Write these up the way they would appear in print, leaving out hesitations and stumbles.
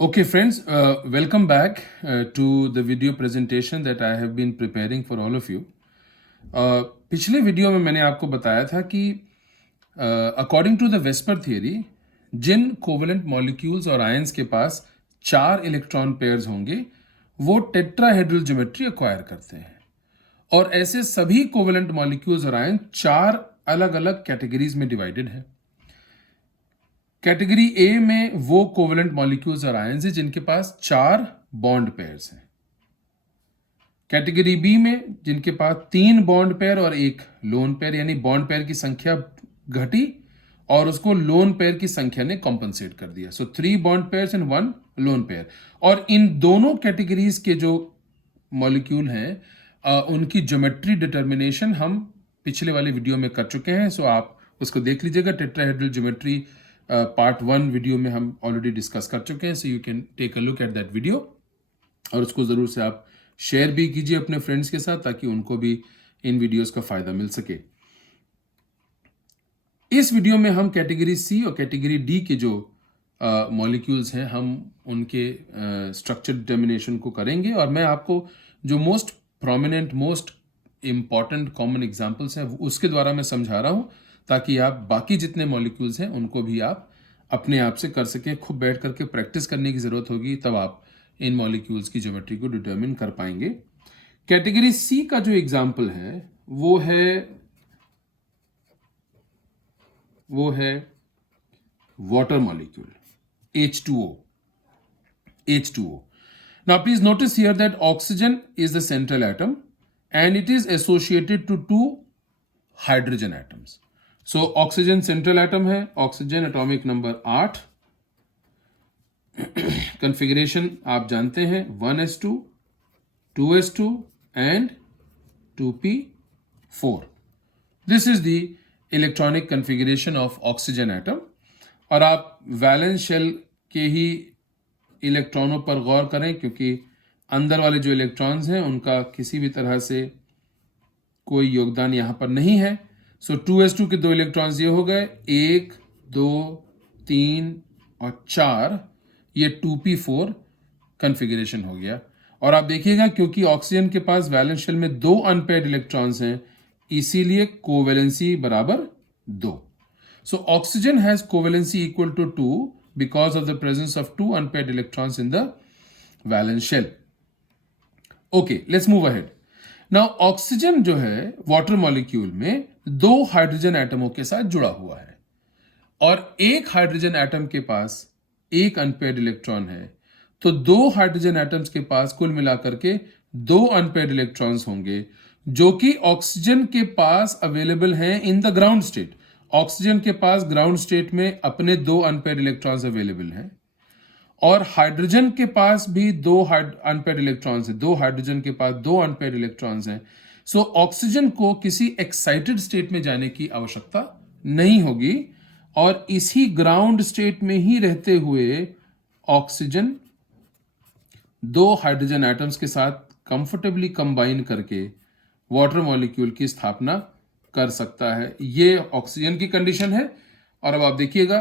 Okay, friends, welcome back to the video presentation that I have been preparing for all of you. पिछले video में मैंने आपको बताया था कि according to the VSEPR theory जिन कोवेलेंट मॉलिक्यूल्स और आयंस के पास 4 इलेक्ट्रॉन पेयर्स होंगे वो टेट्राहेड्रल ज्योमेट्री एक्वायर करते हैं और ऐसे सभी कोवेलेंट मॉलिक्यूल्स और आयन 4 अलग अलग कैटेगरीज में डिवाइडेड हैं. कैटेगरी ए में वो कोवेलेंट मॉलिक्यूल्स और आयंस हैं जिनके पास 4 बॉन्ड पेयर्स हैं. कैटेगरी बी में जिनके पास 3 बॉन्ड पेयर और 1 लोन पेयर, यानी बॉन्ड पेयर की संख्या घटी और उसको लोन पेयर की संख्या ने कॉम्पनसेट कर दिया. सो 3 bond pairs and 1 lone pair. और इन दोनों कैटेगरीज के जो मॉलिक्यूल हैं उनकी ज्योमेट्री डिटर्मिनेशन हम पिछले वाले वीडियो में कर चुके हैं. सो आप उसको देख लीजिएगा. टेट्राहेड्रल ज्योमेट्री पार्ट 1 वीडियो में हम ऑलरेडी डिस्कस कर चुके हैं. So you can take a look at that video और उसको ज़रूर से आप शेयर भी कीजिए अपने फ्रेंड्स के साथ ताकि उनको भी इन वीडियोस का फ़ायदा मिल सके. इस वीडियो में हम कैटेगरी सी और कैटेगरी डी के जो मॉलिक्यूल्स हैं हम उनके स्ट्रक्चर डिटर्मिनेशन को करेंगे और मैं आपको जो most prominent most important common examples हैं उसके द्वारा मैं समझा रहा हूँ ताकि आप बाकी जितने मॉलिक्यूल्स हैं उनको भी आप अपने आप से कर सकें. खूब बैठ करके प्रैक्टिस करने की ज़रूरत होगी तब आप इन मॉलिक्यूल्स की ज्योमेट्री को डिटरमिन कर पाएंगे. कैटेगरी सी का जो एग्जाम्पल है वो है water molecule H2O. Now please notice here that oxygen is the central atom and it is associated to 2 hydrogen atoms. So oxygen central atom है, oxygen atomic number 8. configuration आप जानते हैं 1s2, 2s2 and 2p4. This is the electronic configuration of oxygen atom. और आप valence shell के ही इलेक्ट्रॉनों पर गौर करें क्योंकि अंदर वाले जो इलेक्ट्रॉन्स हैं उनका किसी भी तरह से कोई योगदान यहाँ पर नहीं है. सो 2s2 के 2 इलेक्ट्रॉन्स ये हो गए, 1, 2, 3 और 4. ये 2p4 कन्फिगरेशन हो गया. और आप देखिएगा क्योंकि ऑक्सीजन के पास वैलेंस शेल में 2 अनपेयर्ड इलेक्ट्रॉन्स हैं इसीलिए कोवेलेंसी बराबर 2. So oxygen has covalency equal to 2 because of the presence of 2 unpaired electrons in the valence shell. Okay, let's move ahead. Now oxygen जो है वाटर मॉलिक्यूल में 2 hydrogen एटमों के साथ जुड़ा हुआ है और एक हाइड्रोजन एटम के पास 1 अनपेयर्ड इलेक्ट्रॉन है. तो 2 हाइड्रोजन एटम्स के पास कुल मिलाकर के 2 अनपेयर्ड इलेक्ट्रॉन्स होंगे जो कि ऑक्सीजन के पास अवेलेबल हैं in the ground state. Oxygen के पास ग्राउंड स्टेट में अपने 2 अनपेयर्ड इलेक्ट्रॉन्स अवेलेबल हैं और हाइड्रोजन के पास भी 2 अनपेयर्ड इलेक्ट्रॉन्स हैं. 2 हाइड्रोजन के पास 2 अनपेयर्ड इलेक्ट्रॉन्स हैं. सो ऑक्सीजन को किसी एक्साइटेड स्टेट में जाने की आवश्यकता नहीं होगी और इसी ग्राउंड स्टेट में ही रहते हुए ऑक्सीजन 2 हाइड्रोजन एटम्स के साथ कंफर्टेबली कंबाइन करके वाटर मॉलिक्यूल की स्थापना कर सकता है. ये ऑक्सीजन की कंडीशन है. और अब आप देखिएगा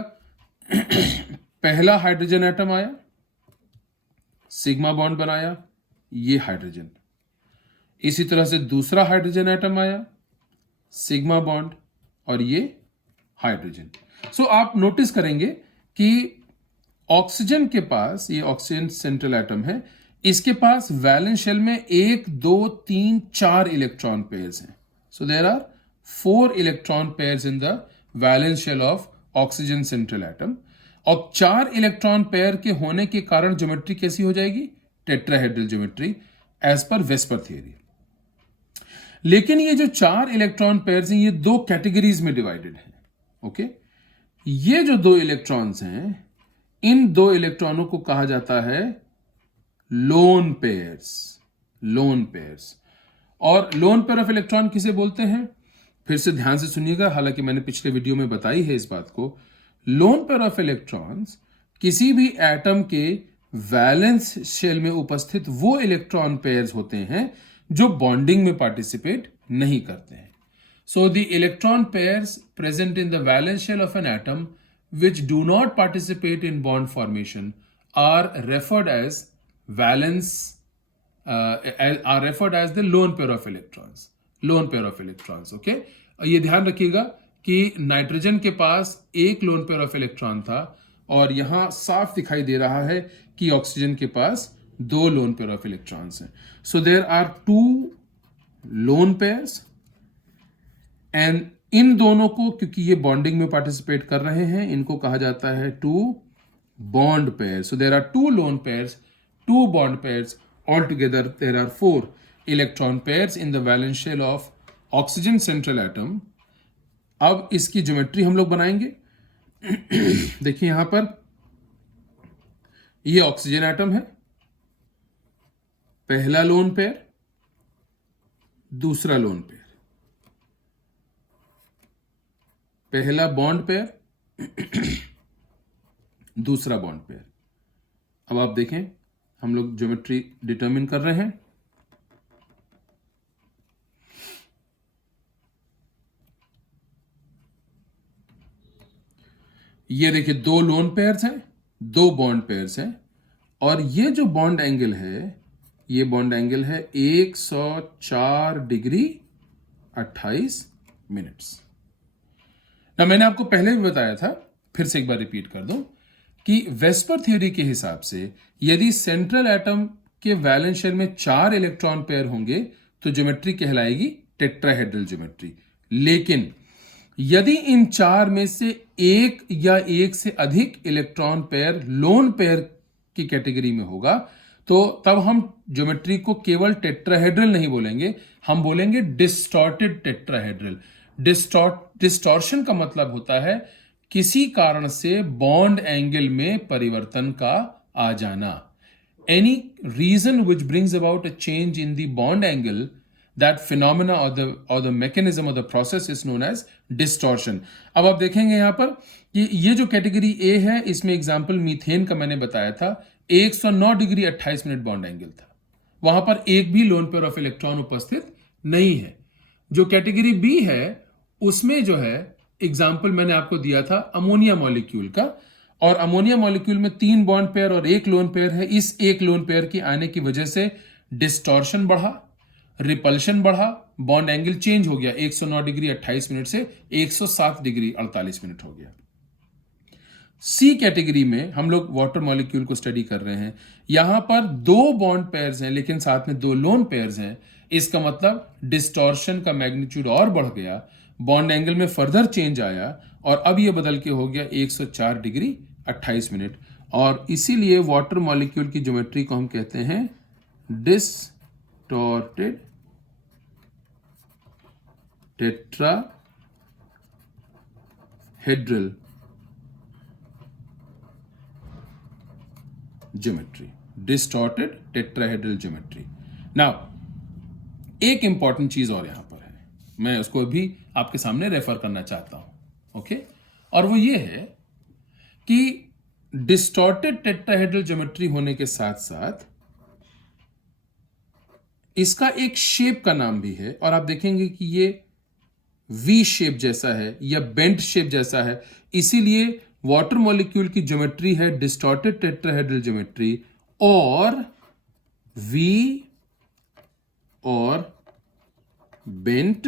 पहला हाइड्रोजन एटम आया, सिग्मा बॉन्ड बनाया, ये हाइड्रोजन. इसी तरह से दूसरा हाइड्रोजन एटम आया, सिग्मा बॉन्ड और ये हाइड्रोजन. सो आप नोटिस करेंगे कि ऑक्सीजन के पास, ये ऑक्सीजन सेंट्रल एटम है, इसके पास वैलेंस शेल में 1, 2, 3, 4 इलेक्ट्रॉन पेयर्स हैं. So there are 4 electron pairs in the valence shell of oxygen central atom. और 4 इलेक्ट्रॉन पेयर के होने के कारण ज्योमेट्री कैसी हो जाएगी? Tetrahedral geometry as per VSEPR theory. लेकिन ये जो 4 इलेक्ट्रॉन पेयर्स हैं ये 2 कैटेगरीज में डिवाइडेड हैं. ओके, ये जो 2 इलेक्ट्रॉन्स हैं इन 2 इलेक्ट्रॉनों को कहा जाता है लोन पेयर्स. और लोन पेयर ऑफ इलेक्ट्रॉन किसे बोलते हैं? फिर से ध्यान से सुनिएगा, हालांकि मैंने पिछले वीडियो में बताई है इस बात को. लोन पेयर ऑफ इलेक्ट्रॉन्स किसी भी एटम के वैलेंस शेल में उपस्थित वो इलेक्ट्रॉन पेयर्स होते हैं जो बॉन्डिंग में पार्टिसिपेट नहीं करते हैं. So the electron pairs present in the valence shell of an atom which do not participate in bond formation are referred as valence are referred as the lone pair of electrons. Lone pair of electrons. Okay. ये ध्यान रखिएगा कि nitrogen के पास एक lone pair of electron था और यहां साफ दिखाई दे रहा है कि ऑक्सीजन के पास दो लोन पेयर ऑफ इलेक्ट्रॉन्स हैं. So there are two lone pairs and इन दोनों को, क्योंकि ये बॉन्डिंग में पार्टिसिपेट कर रहे हैं, इनको कहा जाता है two bond pair. So there are two lone pairs, two bond pairs. All together there are 4 electron pairs in the valence shell of oxygen central atom. अब इसकी ज्योमेट्री हम लोग बनाएंगे. देखिए यहां पर ये ऑक्सीजन एटम है, पहला लोन पेयर, दूसरा लोन पेयर, पहला बॉन्ड पेयर, दूसरा बॉन्ड पेयर. अब आप देखें हम लोग ज्योमेट्री डिटरमिन कर रहे हैं. ये देखिए दो लोन पेयर्स हैं, दो बॉन्ड पेयर्स हैं, और ये जो बॉन्ड एंगल है, ये बॉन्ड एंगल है 104 डिग्री 28 मिनट्स. ना मैंने आपको पहले भी बताया था, फिर से एक बार रिपीट कर दूं कि वेस्पर थ्योरी के हिसाब से यदि सेंट्रल एटम के वैलेंस शेल में 4 इलेक्ट्रॉन पेयर होंगे तो ज्योमेट्री कहलाएगी टेट्राहेड्रल ज्योमेट्री. लेकिन यदि इन 4 में से एक या एक से अधिक इलेक्ट्रॉन पेयर लोन पेयर की कैटेगरी में होगा तो तब हम ज्योमेट्री को केवल टेट्राहेड्रल नहीं बोलेंगे, हम बोलेंगे डिस्टॉर्टेड टेट्राहेड्रल. डिस्टॉर्शन का मतलब होता है किसी कारण से बॉन्ड एंगल में परिवर्तन का आ जाना. Any reason which brings about a change in the bond angle, that phenomena or the mechanism or the process is known as distortion. अब आप देखेंगे यहां पर कि ये जो कैटेगरी ए है, इसमें एग्जांपल मीथेन का मैंने बताया था, 109 डिग्री 28 मिनट बॉन्ड एंगल था, वहां पर एक भी लोन पेयर ऑफ इलेक्ट्रॉन उपस्थित नहीं है. जो कैटेगरी बी है उसमें जो है एग्जाम्पल मैंने आपको दिया था अमोनिया मॉलिक्यूल का, और अमोनिया मॉलिक्यूल में 3 बॉन्ड पेयर और एक लोन पेयर है. इस एक लोन पेयर की आने की वजह से डिस्टॉर्शन बढ़ा, रिपल्शन बढ़ा, बॉन्ड एंगल चेंज हो गया, 109 डिग्री 28 मिनट से 107 डिग्री 48 मिनट हो गया. सी कैटेगरी में हम लोग वाटर मॉलिक्यूल को स्टडी कर रहे हैं. यहां पर 2 बॉन्ड पेयर्स हैं लेकिन साथ में 2 लोन पेयर्स हैं. इसका मतलब डिस्टॉर्शन का मैग्नीट्यूड और बढ़ गया, बॉन्ड एंगल में फर्दर चेंज आया और अब यह बदल के हो गया 104 डिग्री 28 मिनट. और इसीलिए वाटर मॉलिक्यूल की ज्योमेट्री को हम कहते हैं distorted tetrahedral geometry. Distorted tetrahedral geometry. Now एक इंपॉर्टेंट चीज और यहां पर है, मैं उसको भी आपके सामने रेफर करना चाहता हूं. ओके, और वो ये है कि डिस्टॉर्टेड टेट्राहेड्रल ज्योमेट्री होने के साथ साथ इसका एक शेप का नाम भी है, और आप देखेंगे कि ये वी शेप जैसा है या बेंट शेप जैसा है. इसीलिए वाटर मॉलिक्यूल की ज्योमेट्री है डिस्टॉर्टेड टेट्राहेड्रल ज्योमेट्री, और वी और बेंट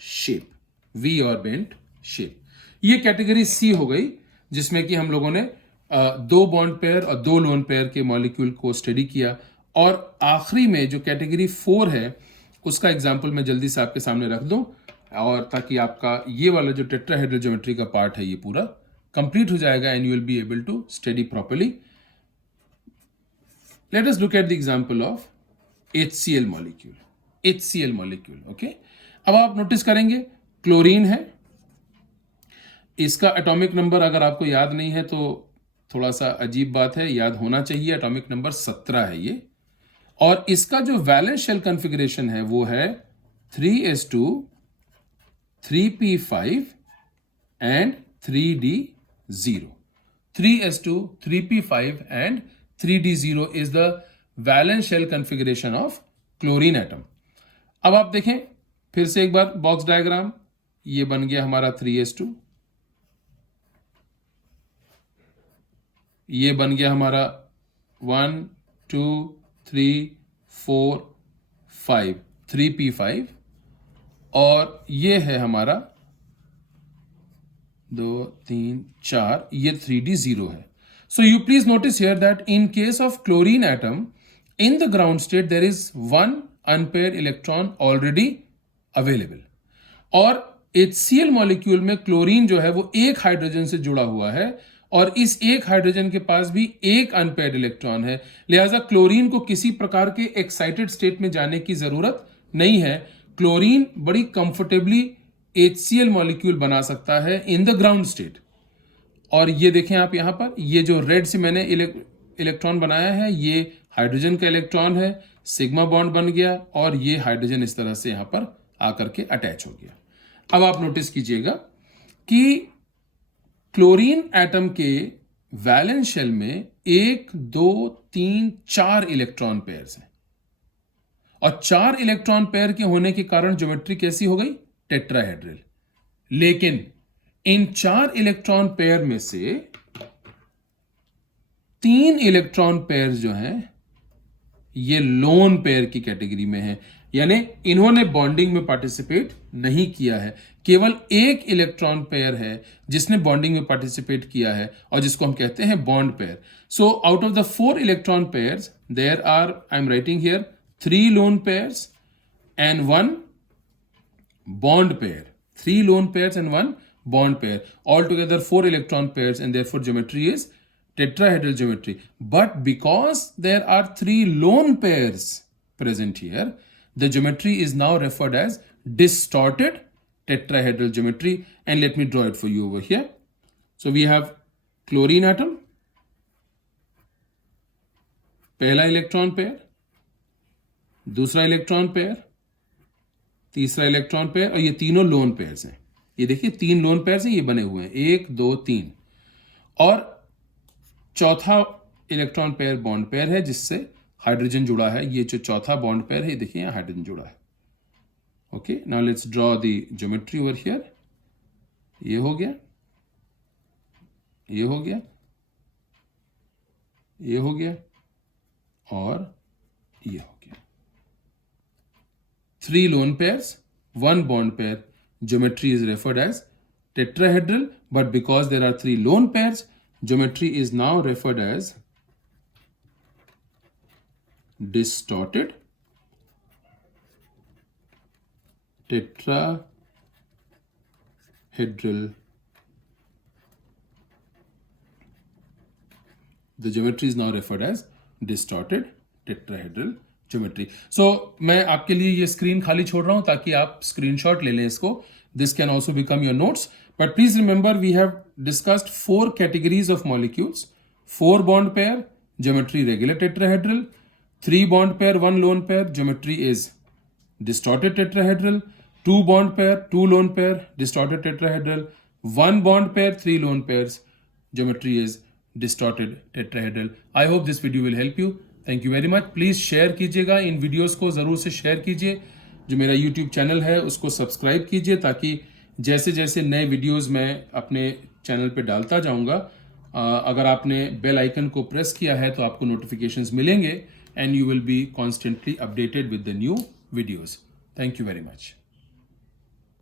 शेप, वी और बेंट शेप. ये कैटेगरी सी हो गई, जिसमें कि हम लोगों ने 2 बॉन्ड पेयर और 2 लोन पेयर के मॉलिक्यूल को स्टडी किया. और आखिरी में जो कैटेगरी 4 है उसका एग्जाम्पल मैं जल्दी से आपके सामने रख दूं, और ताकि आपका ये वाला जो टेट्राहेड्रल ज्योमेट्री का पार्ट है ये पूरा कंप्लीट हो जाएगा and you will be able to study properly. Let us look at the example of HCl molecule. HCl molecule. Okay, अब आप नोटिस करेंगे क्लोरीन है, इसका एटॉमिक नंबर अगर आपको याद नहीं है तो थोड़ा सा अजीब बात है, याद होना चाहिए. एटॉमिक नंबर 17 है ये, और इसका जो वैलेंस शेल कॉन्फ़िगरेशन है वो है 3s2 3p5 and 3d0. 3s2 3p5 and 3d0 is the valence shell configuration of chlorine atom. अब आप देखें फिर से एक बार बॉक्स डायग्राम, ये बन गया हमारा 3s2, ये बन गया हमारा 1 2 3 4 5 3p5 और ये है हमारा 2 3 4 ये 3d0 है. So you please notice here that in case of chlorine atom in the ground state there is one unpaired electron already available. और HCl मॉलिक्यूल में क्लोरीन जो है वो एक हाइड्रोजन से जुड़ा हुआ है और इस एक हाइड्रोजन के पास भी एक अनपेयर्ड इलेक्ट्रॉन है. लिहाजा क्लोरीन को किसी प्रकार के एक्साइटेड स्टेट में जाने की जरूरत नहीं है. क्लोरीन बड़ी कंफर्टेबली HCl मॉलिक्यूल बना सकता है इन द ग्राउंड स्टेट. और ये देखें आप यहां पर, ये जो रेड से मैंने इलेक्ट्रॉन बनाया है ये हाइड्रोजन का इलेक्ट्रॉन है, सिग्मा बॉन्ड बन गया और ये हाइड्रोजन इस तरह से यहां पर आकर के अटैच हो गया. अब आप नोटिस कीजिएगा कि क्लोरीन एटम के वैलेंस शेल में 1 2 3 4 इलेक्ट्रॉन पेयर्स हैं और 4 इलेक्ट्रॉन पेयर के होने के कारण ज्योमेट्री कैसी हो गई? टेट्राहेड्रल. लेकिन इन 4 इलेक्ट्रॉन पेयर में से 3 इलेक्ट्रॉन पेयर जो हैं ये लोन पेयर की कैटेगरी में है, यानी इन्होंने बॉन्डिंग में पार्टिसिपेट नहीं किया है. केवल एक इलेक्ट्रॉन पेयर है जिसने बॉन्डिंग में पार्टिसिपेट किया है और जिसको हम कहते हैं bond pair. So out of the 4 electron pairs there are, I am writing here, 3 lone pairs and 1 bond pair. 3 lone pairs and 1 bond pair. Altogether 4 electron pairs and therefore geometry is tetrahedral geometry. But because there are 3 lone pairs present here, the geometry is now referred as distorted tetrahedral geometry. And let me draw it for you over here. So we have chlorine atom, पहला electron pair, दूसरा electron pair, तीसरा electron pair और ये तीनों lone pairs हैं. ये देखिए 3 lone pairs हैं, ये बने हुए हैं 1 2 3 और चौथा इलेक्ट्रॉन पेयर बॉन्ड पेयर है जिससे हाइड्रोजन जुड़ा है. ये जो चौथा बॉन्ड पेयर है ये देखिए यहाँ हाइड्रोजन जुड़ा है. Okay, now let's draw the geometry over here. ये हो गया, ये हो गया, ये हो गया और ये हो गया. 3 lone pairs, 1 bond pair. Geometry is referred as tetrahedral, but because there are 3 lone pairs, geometry is now referred as distorted tetrahedral. The geometry is now referred as distorted tetrahedral geometry. So मैं आपके लिए ये screen खाली छोड़ रहा हूं ताकि आप स्क्रीनशॉट ले लें इसको. This can also become your notes. But please remember we have discussed 4 categories of molecules. 4 bond pair, geometry regular tetrahedral. 3 bond pair, 1 lone pair, geometry is distorted tetrahedral. 2 bond pair, 2 lone pair, distorted tetrahedral. 1 bond pair, 3 lone pairs, geometry is distorted tetrahedral. I hope this video will help you. Thank you very much. Please share कीजिएगा, इन videos को ज़रूर से share कीजिए. जो मेरा YouTube channel है उसको सब्सक्राइब कीजिए ताकि जैसे जैसे नए वीडियोस मैं अपने चैनल पे डालता जाऊंगा, अगर आपने बेल आइकन को प्रेस किया है तो आपको नोटिफिकेशंस मिलेंगे and you will be constantly updated with the new videos. Thank you very much.